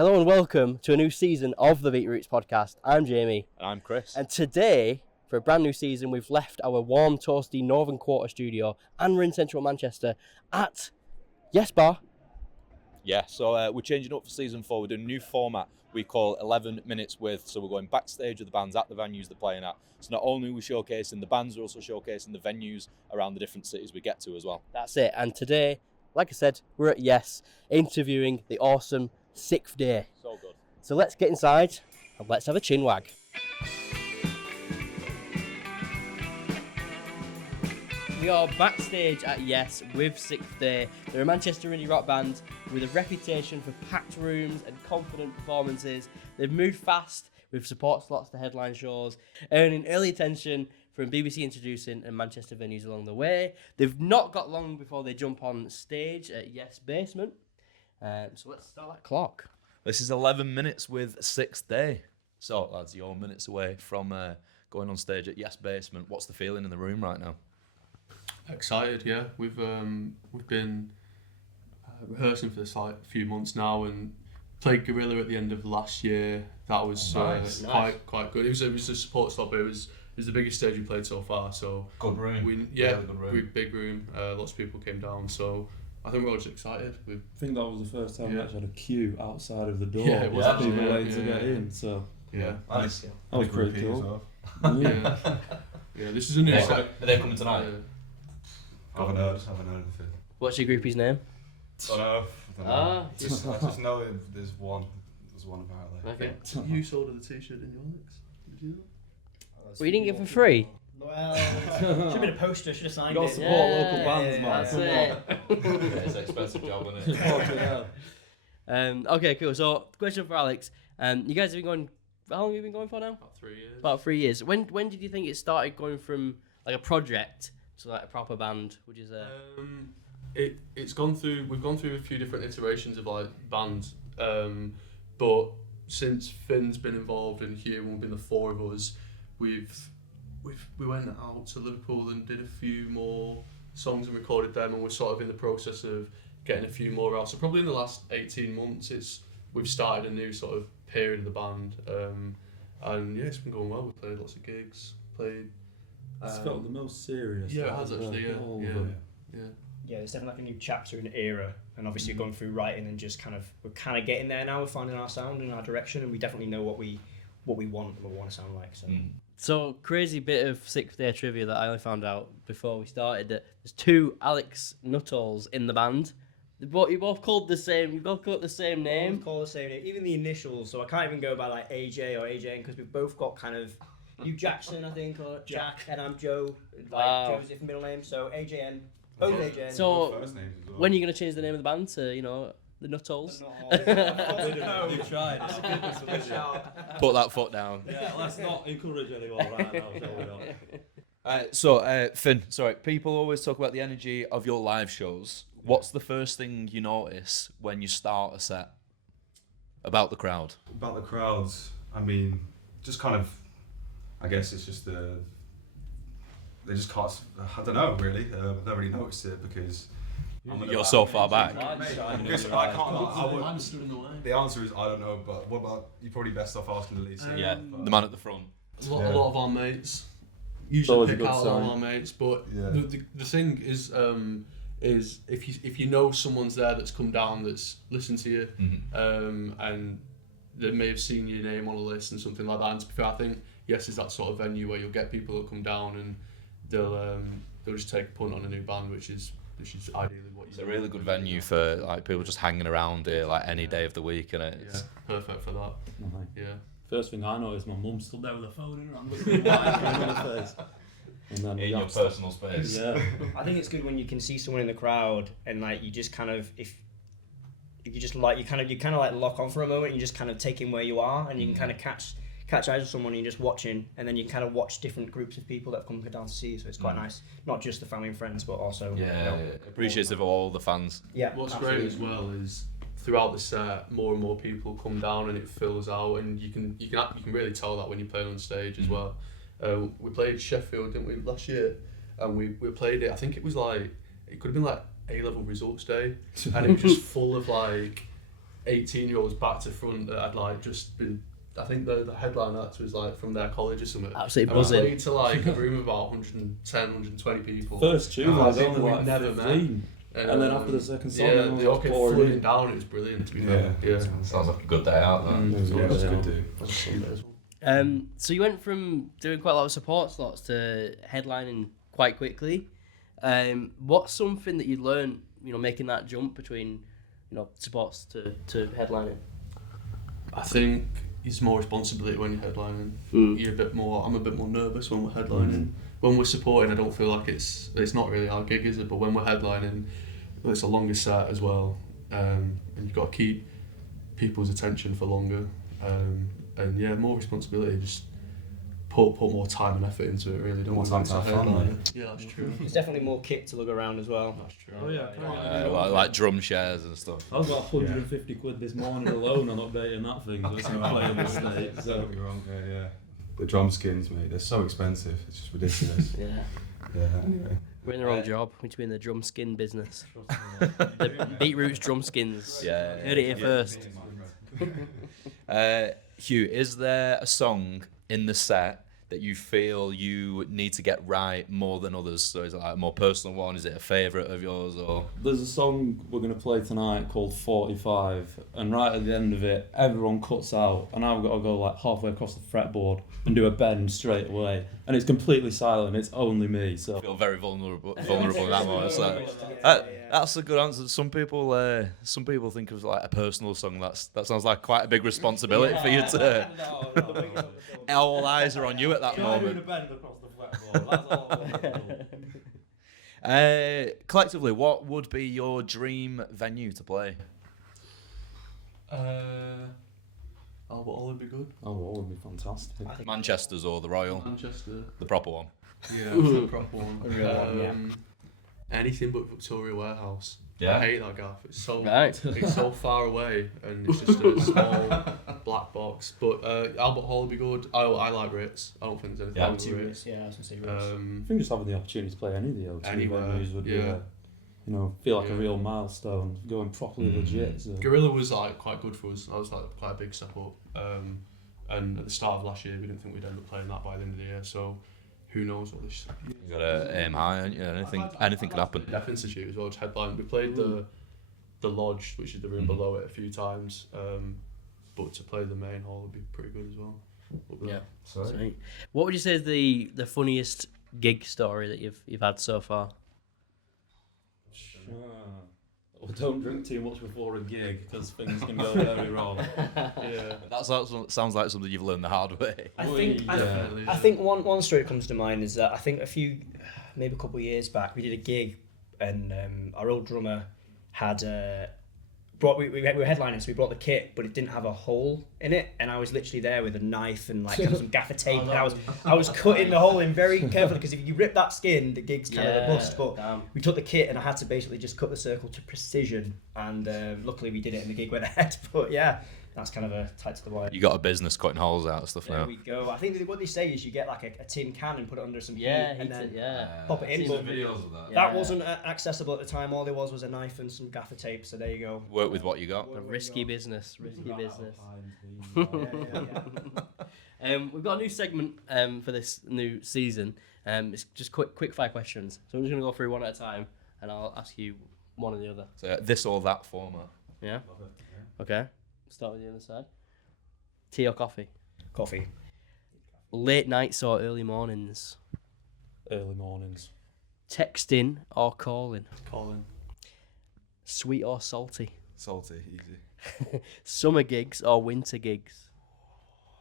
Hello and welcome to a new season of the BeatRoots podcast. I'm Jamie. And I'm Chris. And today, for a brand new season, we've left our warm, toasty Northern Quarter studio and we're in central Manchester at Yes Bar. Yeah, so we're changing up for season 4. We're doing a new format we call 11 minutes with. So we're going backstage with the bands at the venues they're playing at. So not only are we showcasing the bands, we're also showcasing the venues around the different cities we get to as well. That's it. And today, like I said, we're at Yes, interviewing the awesome 6th Day. So good. So let's get inside and let's have a chin wag. We are backstage at Yes with 6th Day. They're a Manchester indie rock band with a reputation for packed rooms and confident performances. They've moved fast with support slots to headline shows, earning early attention from BBC Introducing and Manchester venues along the way. They've not got long before they jump on stage at Yes Basement. So let's start that clock. This is 11 minutes with 6th Day. So, lads, you're minutes away from going on stage at Yes Basement. What's the feeling in the room right now? Excited, yeah. We've been rehearsing for this like a few months now and played Gorilla at the end of last year. That was quite good. It was a support stop. It was the biggest stage we played so far. So good room. Really good room. Big room. Lots of people came down. So I think we're all just excited. I think that was the first time we actually had a queue outside of the door. Yeah, it was actually people waiting to get in. So yeah, nice. That was pretty cool. Well. Yeah, this is a new. Are they coming tonight? Yeah. Haven't heard anything. What's your groupie's name? Don't know. I just know there's one apparently. Okay. You sold her the t-shirt in your Alex. Did you know? Well, you didn't get it for free? Well, should have been a poster, should have signed it. Got to support local bands, man. That's it. It's an expensive job, isn't it? Okay, cool. So, question for Alex. You guys have been going, how long have you been going for now? About 3 years. About 3 years. When did you think it started going from like a project to like a proper band, would you say? We've gone through a few different iterations of like bands, but since Finn's been involved and Hugh, and we've been the 4 of us, we went out to Liverpool and did a few more songs and recorded them, and we're sort of in the process of getting a few more out. So probably in the last 18 months, we've started a new sort of period of the band, and yeah, it's been going well. We've played lots of gigs, it's felt the most serious. Yeah, it has actually. Yeah, it's definitely like a new chapter in the era, and obviously going through writing and just we're kind of getting there now. We're finding our sound and our direction, and we definitely know what we want and what we want to sound like. So. So, crazy bit of 6th Day trivia that I only found out before we started, that there's 2 Alex Nuttall's in the band. You both called the same name. Both call the same name, even the initials. So I can't even go by like AJ or AJN because we've both got kind of you Jackson, I think, or Jack, and I'm Joe, like Joseph middle name. So AJN, both AJN. So when are you gonna change the name of the band to the Nuttalls? You've tried. That's a good one. Put that foot down. Yeah, let's not encourage anyone right now, shall we not? So, Finn, sorry, people always talk about the energy of your live shows. What's the first thing you notice when you start a set about the crowd? About the crowds, I mean, just kind of, I guess it's just they just can't, I don't know really, I've never really noticed it because you're so far back. I'm stood in the way. The answer is I don't know, but what about, you're probably best off asking the lead singer. Yeah, the man at the front. A lot of our mates usually pick out all our mates, but yeah. the thing is if you know someone's there that's come down that's listened to you, and they may have seen your name on a list and something like that. And to be fair, I think Yes is that sort of venue where you'll get people that come down and they'll just take a punt on a new band, which is ideally what you. It's a really good venue for like people just hanging around here like any day of the week, and it's perfect for that. Mm-hmm. Yeah. First thing I noticed, my mum stood there with her phone in her hand, looking at my face. And then In your personal space. Yeah. I think it's good when you can see someone in the crowd and like you just kind of if you just like you kind of like lock on for a moment and you just kind of take in where you are and you can kind of catch eyes with someone and you're just watching, and then you can kind of watch different groups of people that have come down to see you, so it's quite nice, not just the family and friends but also appreciative of all the fans. What's great as well is throughout the set more and more people come down and it fills out, and you can really tell that when you play on stage as well. We played Sheffield, didn't we, last year, and we played it, I think it was like, it could have been like A-level results day, and it was just full of like 18-year-olds back to front that had like just been. I think the headline act was like from their college or something. Absolutely And we buzzing. played to like a room of about 110, 120 people. First tune And was people only we'd like never 15. And then after the second song, yeah, everyone they all was kept pouring flooding in. down. It was brilliant to be Yeah. fair. Yeah. Sounds like a good day out there. Yeah, that's good, dude. That's Sunday as well. So you went from doing quite a lot of support slots to headlining quite quickly. What's something that you learned, making that jump between, supports to headlining? I think it's more responsibility when you're headlining. You're a bit more. I'm a bit more nervous when we're headlining. When we're supporting, I don't feel like it's not really our gig, is it? But when we're headlining, it's a longer set as well, and you've got to keep people's attention for longer. And yeah, more responsibility. Just put more time and effort into it. Really, don't More want time to have fun, mate. Yeah, that's true. There's definitely more kit to look around as well. That's true. Oh yeah, Like drum shares and stuff. I was about 150 quid this morning alone on updating that thing. So it's going to play on the stage. So. Don't be wrong. Yeah. The drum skins, mate, they're so expensive. It's just ridiculous. Yeah. Yeah. Anyway. We're in the wrong job. We should be in the drum skin business. The BeatRoots drum skins. Yeah. Heard it here first. Hugh, is there a song in the set that you feel you need to get right more than others? So is it like a more personal one? Is it a favourite of yours? Or There's a song we're going to play tonight called 45, and right at the end of it, everyone cuts out, and I've got to go like halfway across the fretboard and do a bend straight away, and it's completely silent. It's only me. So I feel very vulnerable in that moment. So that's a good answer. Some people think of like a personal song. That sounds like quite a big responsibility for you to. All eyes are on you at that moment. Collectively, what would be your dream venue to play? Albert Hall would be good. Oh, well, would be fantastic. Manchester's or the Royal? Manchester. The proper one. Yeah, the proper one. Anything but Victoria Warehouse. Yeah. I hate that gaff. It's so Right. it's so far away, and it's just a small black box. But Albert Hall would be good. I like Ritz. I don't think there's anything wrong with Ritz. Yeah, I was gonna say Ritz. I think just having the opportunity to play any of the O2 Anywhere, venues would be, yeah. feel like a Yeah. real milestone, going properly legit. So. Gorilla was like quite good for us. That was like quite a big step up. And at the start of last year, we didn't think we'd end up playing that by the end of the year. So who knows what this? You gotta aim high, haven't you? Anything can happen. Deaf Institute as well. Just headline. We played the lodge, which is the room below it, a few times. But to play the main hall would be pretty good as well. Yeah. So, Sweet. What would you say is the funniest gig story that you've had so far? Well, don't drink too much before a gig because things can go very wrong. Yeah. That sounds like something you've learned the hard way. I think Definitely. I think one story that comes to mind is that I think maybe a couple of years back, we did a gig, and our old drummer had we were headlining, so we brought the kit, but it didn't have a hole in it, and I was literally there with a knife and like some gaffer tape, and I was cutting the hole in very carefully, because if you rip that skin, the gig's kind of a bust. But we took the kit, and I had to basically just cut the circle to precision, and luckily we did it, and the gig went ahead. But yeah, that's kind of a tight to the wire. You got a business cutting holes out and stuff There now. we go. I think what they say is you get like a tin can and put it under some heat, and then pop it in. Seen But videos of that. that wasn't accessible at the time. All there was a knife and some gaffer tape. So there you go. Work with what you got. A risky business. Risky business. Yeah. We've got a new segment for this new season. It's just quick fire questions. So I'm just gonna go through one at a time, and I'll ask you one or the other. So this or that format. Yeah. Okay. Start with the other side. Tea or coffee? Coffee. Late nights or early mornings? Early mornings. Texting or calling? Colin. Sweet or salty? Salty, easy. Summer gigs or winter gigs?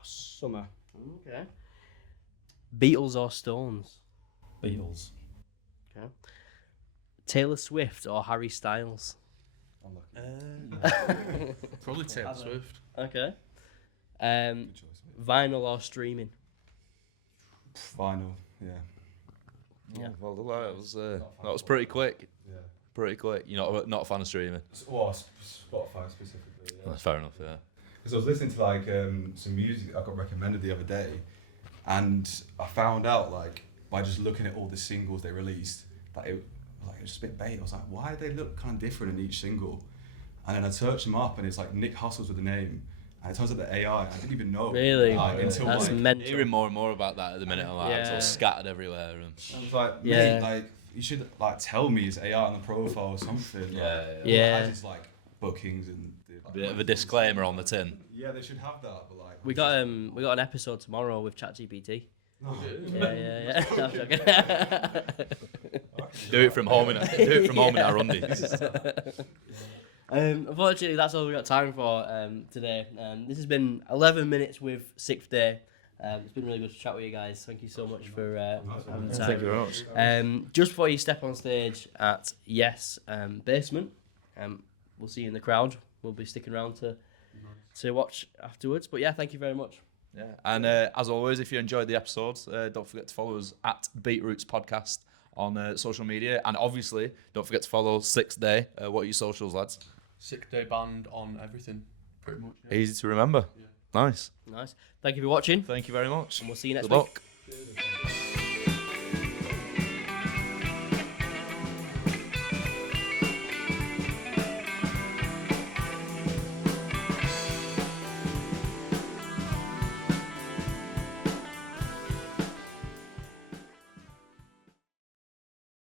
Summer. Okay. Beatles or Stones? Beatles. Okay. Taylor Swift or Harry Styles? Probably Taylor Swift. Okay. Good choice, mate. Vinyl or streaming? Vinyl, yeah. Yeah. Well, that was pretty quick. Yeah. Pretty quick. You're not a fan of streaming. Well, Spotify specifically, yeah. That's fair enough. Yeah. Because I was listening to like some music I got recommended the other day, and I found out like by just looking at all the singles they released that it was just a bit bait. I was like, why do they look kind of different in each single? And then I searched him up, and it's like Nick Hustles with the name. And it turns out that AI, I didn't even know. Really? Until That's like, mental. Hearing more and more about that at the minute. Like, Yeah. it's all scattered everywhere. And I was like, Yeah. mate, like, you should like tell me it's AI on the profile or something. Yeah, Like, yeah. It has its like bookings and like, a bit of a disclaimer on the tin. Yeah, they should have that, but like We got an episode tomorrow with ChatGPT. No. Yeah. I'm joking. Do it from home in our undies. Unfortunately, that's all we got time for today. This has been 11 minutes with Sixth Day. It's been really good to chat with you guys. Thank you so much for having the time. Thank you very much. Just before you step on stage at Yes Basement, we'll see you in the crowd. We'll be sticking around to watch afterwards. But yeah, thank you very much. Yeah, and as always, if you enjoyed the episode, don't forget to follow us at BeatRoots Podcast on social media, and obviously don't forget to follow Sixth Day. What are your socials, lads? Sick Day Band on everything, pretty much. Yeah. Easy to remember. Yeah. Nice. Nice. Thank you for watching, Thank you very much. and we'll see you next Good week. luck.